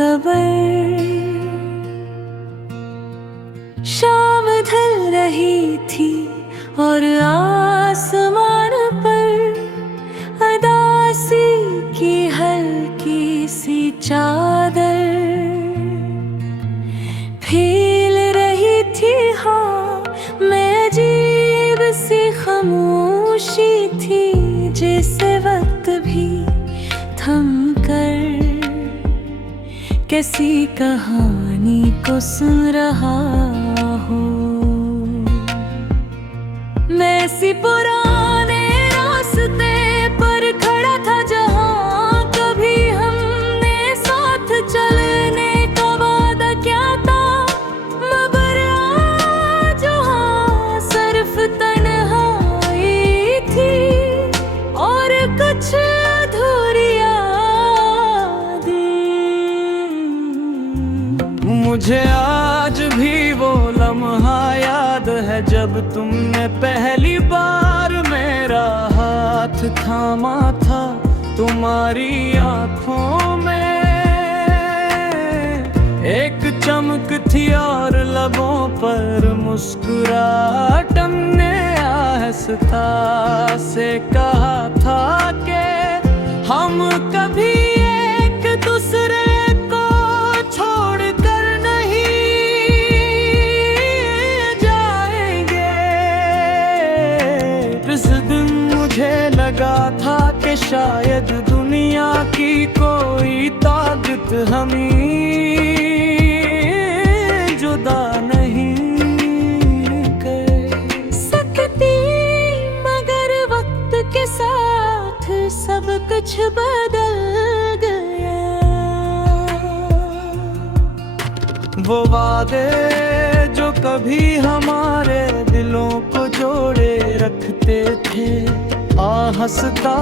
Cover. शाम ढल रही थी और आसमान पर उदासी की हल्की सी चादर फैल रही थी। हाँ, मैं अजीब सी खामोशी थी जैसे वक्त भी थम कर किसी कहानी को सुन रहा हो। मैं इसी पुराने रास्ते पर खड़ा था जहाँ कभी हमने साथ चलने का वादा किया था, मगर आज वहाँ सिर्फ तन्हाई थी और कुछ अधूरी यादें। मुझे आज भी वो लम्हा याद है जब तुमने पहली बार मेरा हाथ थामा था। तुम्हारी आँखों में एक चमक थी और लबों पर मुस्कुराहट। हमने आहिस्ता से कहा था कि हम कभी एक दूसरे को छोड़ कर नहीं जाएंगे। इस दिन मुझे लगा था कि शायद दुनिया की कोई ताकत हमें जुदा नहीं कर सकती, मगर वक्त के साथ सब कुछ बदल गया। वो वादे जो कभी हमारे दिलों को जोड़े रखते थे, हंसता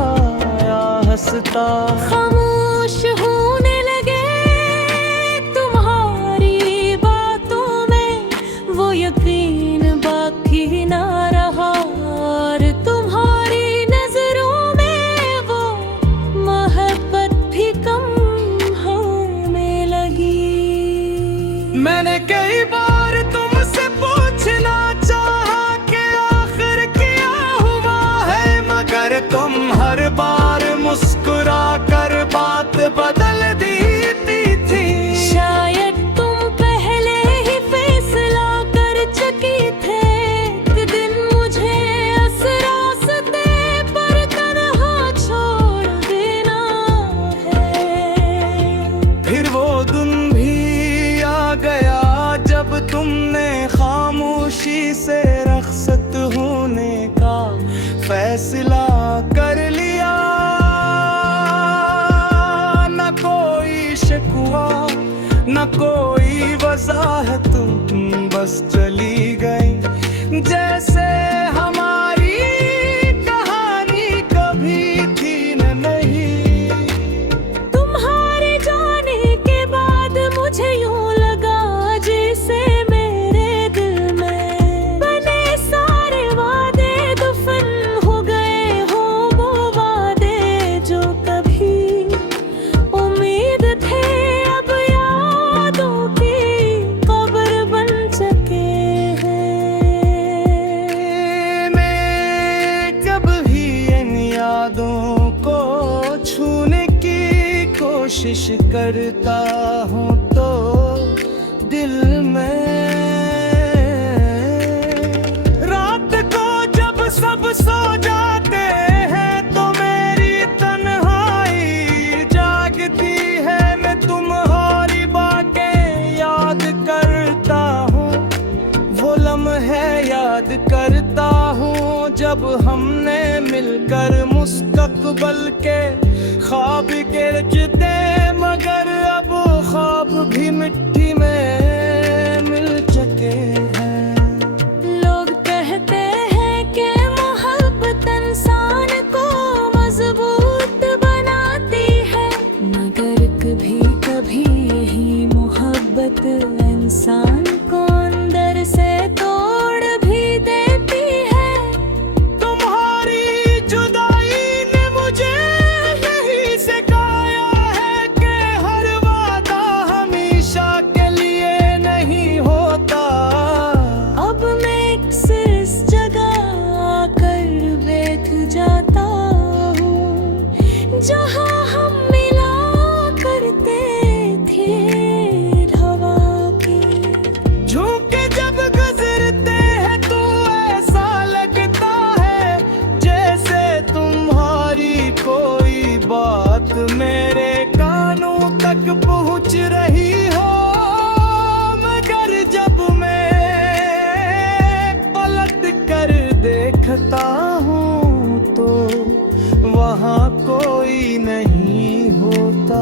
खामोश होने लगे तुम्हारी बातों में। वो यकीन बाकी ना रहा और तुम्हारी नजरों में वो मोहब्बत भी कम होने लगी। मैंने कई बार तुमसे पूछना चाहा कि आखिर क्या हुआ है, मगर तुम हर बार मुस्कुरा कर बात बदल देती थी। शायद तुम पहले ही फैसला कर चुकी थे कि दिन मुझे इस रास्ते पर तन्हा छोड़ देना है। फिर वो दिन भी आ गया जब तुमने खामोशी से रखसत होने का फैसला कर लिया। न कोई शिकवा न कोई वजाहत, तुम बस चली गई जैसे हमारी कहानी कभी थी न नहीं। तुम्हारे जाने के बाद मुझे यूं लगा जैसे मेरे दिल में बने सारे वादे दफन हो गए हो। वो वादे जो कभी उम्मीद थे अब यादों की कब्र बन चुके हैं। मैं जब भी इन यादों को छूने की कोशिश करता हूँ तो दिल में रात को जब सब सो जाते हैं तो मेरी तन्हाई जागती है। मैं तुम्हारी बातें याद करता हूँ, वो लम्हे याद करता हूँ जब हमने मिलकर मुस्तकबल के ख्वाब गिरते, मगर अब ख्वाब भी मिट्टी में मिल चुके हैं। लोग कहते हैं कि मोहब्बत इंसान को मजबूत बनाती है, मगर कभी कभी यही मोहब्बत इंसान को अंदर से तोड़ भी देती है। तुम्हारी जुदाई ने मुझे यही सिखाया है कि हर वादा पहुंच रही हो, मगर जब मैं पलट कर देखता हूँ तो वहाँ कोई नहीं होता।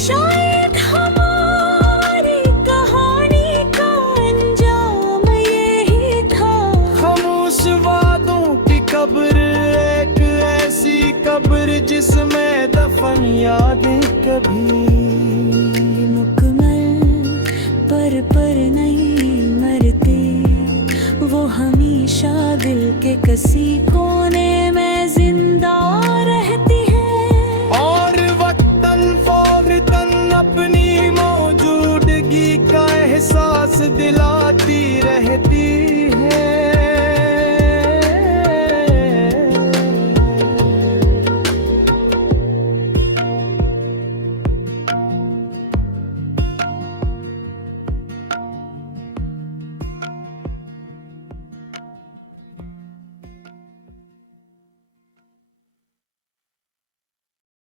शायद हमारी कहानी का अंजाम यही था। खामोश वादों की कब्र, एक ऐसी कब्र जिसमें दफन यादें कभी मुकम्मल पर नहीं मरते, वो हमेशा दिल के किसी कोने में जिंदा रहती है। और वक्तन फौरतन अपनी मौजूदगी का एहसास दिलाती रहती